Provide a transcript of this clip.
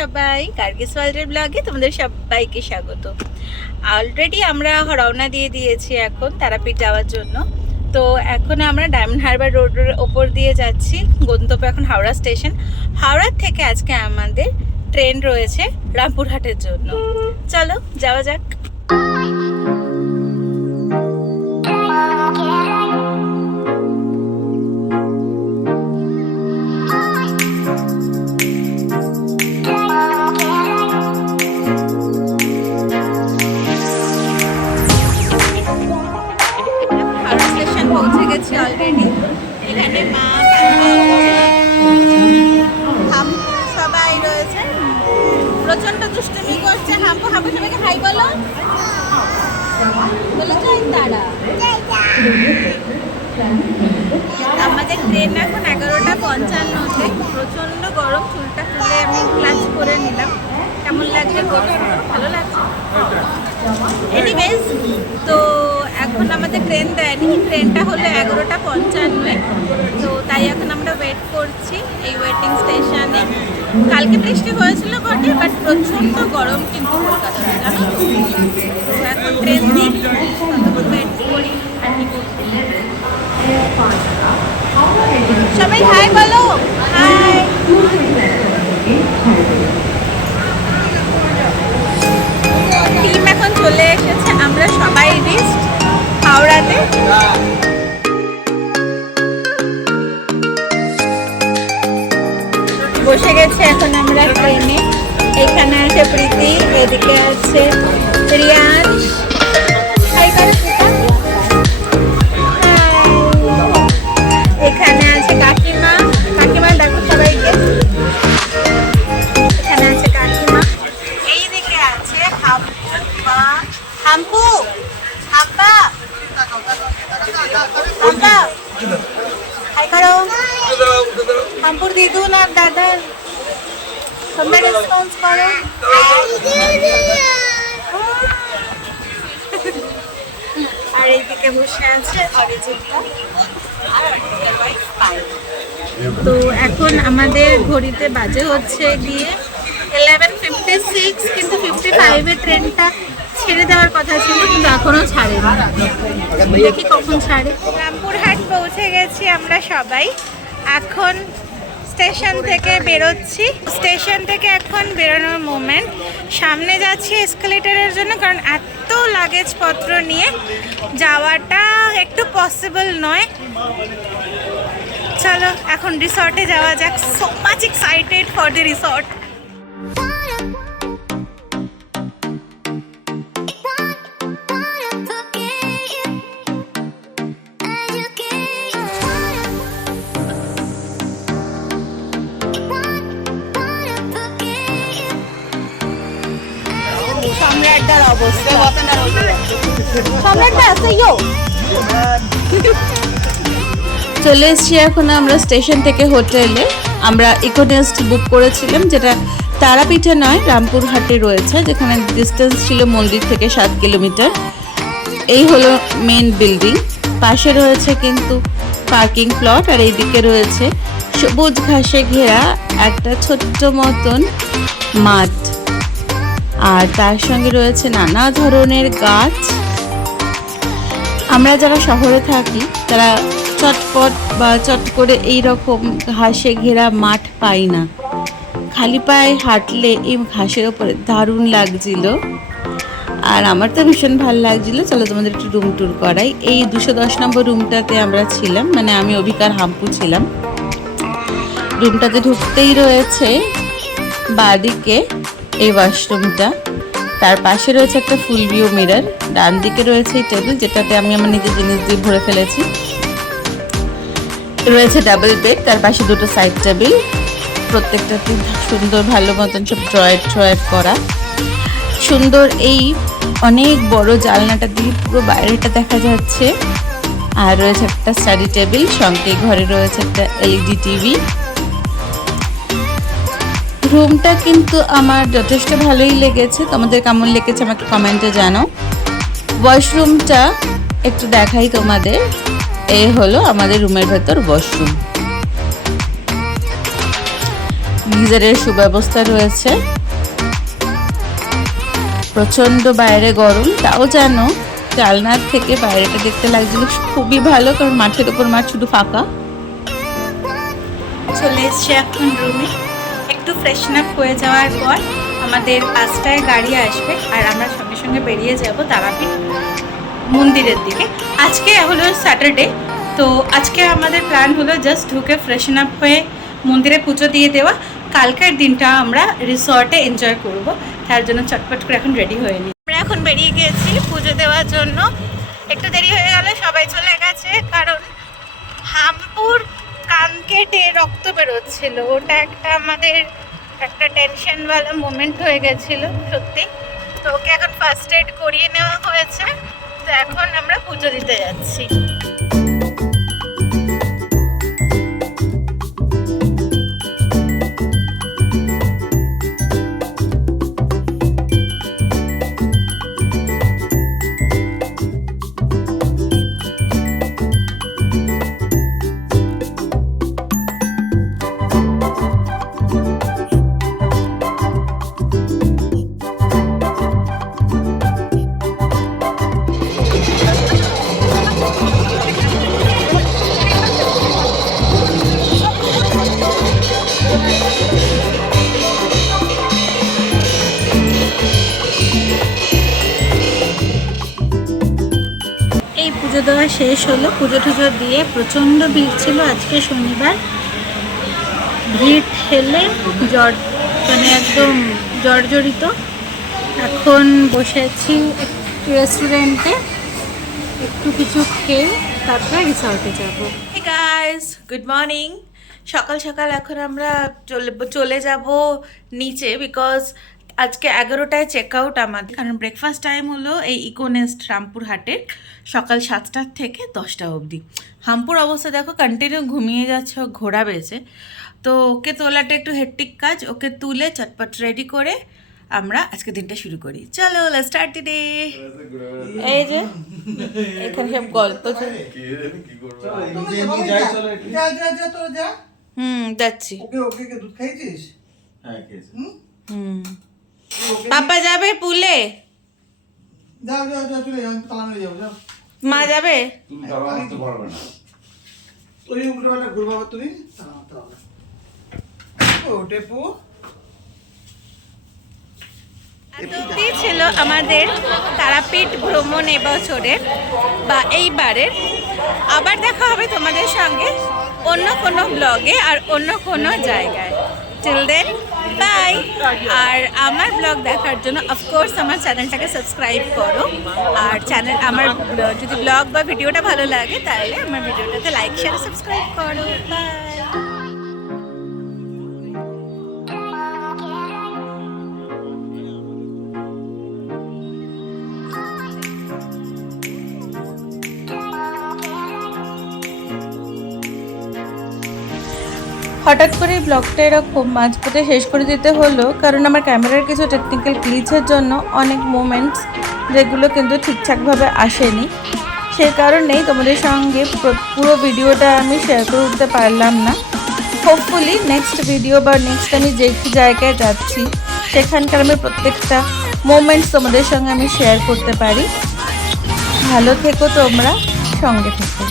সবাই? কার্গিস ওয়ার্ল্ডের ব্লগে তোমাদের সবাইকে স্বাগত। অলরেডি আমরা রওনা দিয়ে দিয়েছি এখন তারাপীঠ যাওয়ার জন্য। তো এখন আমরা ডায়মন্ড হারবার রোডের ওপর দিয়ে যাচ্ছি, গন্তব্য এখন হাওড়া স্টেশন। হাওড়ার থেকে আজকে আমাদের ট্রেন রয়েছে রামপুরহাটের জন্য। চলো, যাওয়া যাক। হাম্পু সবাইকে হাই বলো। বলো জয় তারা আমাদের ট্রেন এখন এগারোটা পঞ্চান্নতে প্রচণ্ড গরম, চুলটা খুলে আমি ক্লাচ করে নিলাম। কেমন লাগছে ভালো লাগছে? এনিওয়েজ তো এখন আমাদের ট্রেন দেয়নি, ট্রেনটা হলো এগারোটা পঞ্চান্নয় তো তাই এখন আমরা ওয়েট করছি এই ওয়েটিং স্টেশনে কালকে বৃষ্টি হয়েছিল বটে বাট প্রচণ্ড গরম কিন্তু সবাই হাই বলো। টিম এখন চলে এসেছে, আমরা সবাই রিস্ট বসে গেছে এখন আমরা ট্রেনে এখানে আছে প্রীতি এদিকে আছে রিয়ান হাম্পুর দিদু না দাদার তোমরা রেসপন্স করো আর এইদিকে বসে আছে অরিজিৎটা আর। তো এখন আমাদের ঘড়িতে বাজে হচ্ছে গিয়ে ইলেভেন ফিফটি সিক্স কিন্তু ফিফটি ফাইভের ট্রেনটা ছেড়ে দেওয়ার কথা ছিল কিন্তু এখনও ছাড়েনি। দেখি কখন ছাড়ে? রামপুরহাট পৌঁছে গেছি আমরা সবাই। এখন স্টেশন থেকে বেরোচ্ছি। স্টেশন থেকে এখন বেরোনোর মুমেন্ট সামনে যাচ্ছি এসকালেটারের জন্য, কারণ এত লাগেজপত্র নিয়ে যাওয়াটা একটু পসিবল নয়। চলো, এখন রিসর্টে যাওয়া যাক। So much excited for the resort চলে এসেছি এখন আমরা স্টেশন থেকে হোটেলে। আমরা ইকোনেস্ট বুক করেছিলাম, যেটা তারাপীঠে নয়, রামপুরহাটে রয়েছে, যেখানে ডিস্টেন্স ছিল মন্দির থেকে সাত কিলোমিটার। এই হলো মেন বিল্ডিং পাশে রয়েছে কিন্তু পার্কিং প্লট আর এইদিকে রয়েছে সবুজ ঘাসে ঘেরা একটা ছোট্ট মতন মাঠ। আর তার সঙ্গে রয়েছে নানা ধরনের গাছ। আমরা যারা শহরে থাকি, তারা চটপট বা চট করে এই রকম ঘাসে ঘেরা মাঠ পাই না। খালি পায়ে হাঁটলে এই ঘাসের ওপরে দারুণ লাগছিল। আর আমার তো ভীষণ ভালো লাগছিল। চলো তোমাদের একটু রুম ট্যুর করাই। এই দুশো দশ নম্বর রুমটাতে আমরা ছিলাম মানে আমি অভিকার হাম্পু ছিলাম। রুমটাতে ঢুকতেই রয়েছে বাদিকে এই ওয়াশরুমটা তার পাশে রয়েছে একটা ফুল ভিউ মিরর ডান দিকে রয়েছে এই টেবিল যেটাতে আমি আমার নিজের জিনিস দিয়ে ভরে ফেলেছি। রয়েছে ডাবল বেড তার পাশে দুটো সাইড টেবিল প্রত্যেকটাতে সুন্দর, ভালো মতন সব ড্রয়ার ড্রয়ার করা। সুন্দর এই অনেক বড় জানলাটা দিয়ে পুরো বাইরেটা দেখা যাচ্ছে। আর রয়েছে একটা স্টাডি টেবিল সঙ্গে ঘরে রয়েছে একটা এলইডি টিভি রুমটা কিন্তু আমার যথেষ্ট ভালোই লেগেছে। তোমাদের কেমন লেগেছে আমাকে কমেন্টে জানাও। ওয়াশরুমটা একটু দেখাই তোমাদের। এই হলো আমাদের রুমের ভেতর ওয়াশরুম গিজারের সুব্যবস্থা রয়েছে। প্রচণ্ড বাইরে গরম। তাও যেন জালনার থেকে বাইরেটা দেখতে লাগছিল খুবই ভালো, কারণ মাঠের উপর মাঠ শুধু ফাঁকা। চলে এসছি এখন রুমে একটু ফ্রেশন আপ হয়ে যাওয়ার পর আমাদের পাঁচটায় গাড়ি আসবে আর আমরা সঙ্গে সঙ্গে বেরিয়ে যাব তারাপীঠ মন্দিরের দিকে। আজকে হলো স্যাটারডে তো আজকে আমাদের প্ল্যান হলো জাস্ট ঢুকে ফ্রেশন আপ হয়ে মন্দিরে পুজো দিয়ে দেওয়া। কালকের দিনটা আমরা রিসর্টে এনজয় করব। তার জন্য চটপট করে এখন রেডি হয়ে নিই আমরা এখন বেরিয়ে গেছি পুজো দেওয়ার জন্য। একটু দেরি হয়ে গেল সবাই চলে গেছে, কারণ হামপুর কান কেটে রক্ত বেরোচ্ছিল। ওটা একটা আমাদের একটা টেনশনওয়ালা মোমেন্ট হয়ে গেছিল, সত্যি। তো ওকে এখন ফার্স্ট এড করিয়ে নেওয়া হয়েছে। তো এখন আমরা পুজো দিতে যাচ্ছি। দেওয়া শেষ হলো। পুজো টুজো দিয়ে প্রচণ্ড ভিড় ছিল। আজকে শনিবার ভিড় ঠেলে জট মানে একদম জর্জরিত। এখন বসে আছি রেস্টুরেন্টে একটু কিছু খেয়ে তারপরে রিসর্টে যাব। গাইস গুড মর্নিং সকাল সকাল এখন আমরা চলে চলে যাব নিচে বিকজ আজকে এগারোটায় চেক আউট আমাদের। কারণ ব্রেকফাস্ট টাইম হলো এই ইকোনেস্ট রামপুর হাটের সকাল সাতটার থেকে দশটা অবধি। হামপুর অবস্থা দেখো কন্টিনিউ ঘুমিয়ে যাচ্ছে ও ঘোরা বেছে তো ওকে তোলাটা একটু হেট্টিক কাজ ওকে তুলে চটপট রেডি করে আমরা আজকে দিনটা শুরু করি। চলো স্টার্ট দি ডে এই যে এখানে সব গল্প হুম যাচ্ছি। ওকে ওকে কে দুধ খাইছিস হ্যাঁ হুম? হুম। পাপা যাবে পুলে? যাও যাও যাও চলে যাও তালা মেরে যাও যাও। মা যাবে? তুমি তালা মারতে পারবে না। ওই উল্টোবেলা ঘুরবা তুমি? তালা মারতে হবে ও টেপু। এতটি ছিল আমাদের তারাপীঠ ভ্রমণ এবছরের বা এইবারের আবার দেখা হবে তোমাদের সঙ্গে অন্য কোনো ব্লগে আর অন্য কোনো জায়গায়। দেন বাই। আর আমার ব্লগ দেখার জন্য অফকোর্স আমার চ্যানেলটাকে সাবস্ক্রাইব করো। আর চ্যানেল আমার যদি ব্লগ বা ভিডিওটা ভালো লাগে, তাহলে আমার ভিডিওটাতে লাইক শেয়ার সাবস্ক্রাইব করো। বাই হঠাৎ করে এই ব্লগটা এরকম মাঝপথে শেষ করে দিতে হলো, কারণ আমার ক্যামেরার কিছু টেকনিক্যাল গ্লিচের জন্য অনেক মোমেন্টস যেগুলো কিন্তু ঠিকঠাকভাবে আসেনি। সে কারণেই তোমাদের সঙ্গে পুরো ভিডিওটা আমি শেয়ার করে উঠতে পারলাম না। হোপফুলি নেক্সট ভিডিও বা নেক্সট আমি যে জায়গায় যাচ্ছি, সেখানকার আমি প্রত্যেকটা মোমেন্টস তোমাদের সঙ্গে আমি শেয়ার করতে পারি। ভালো থেকো তোমরা, সঙ্গে থেকো।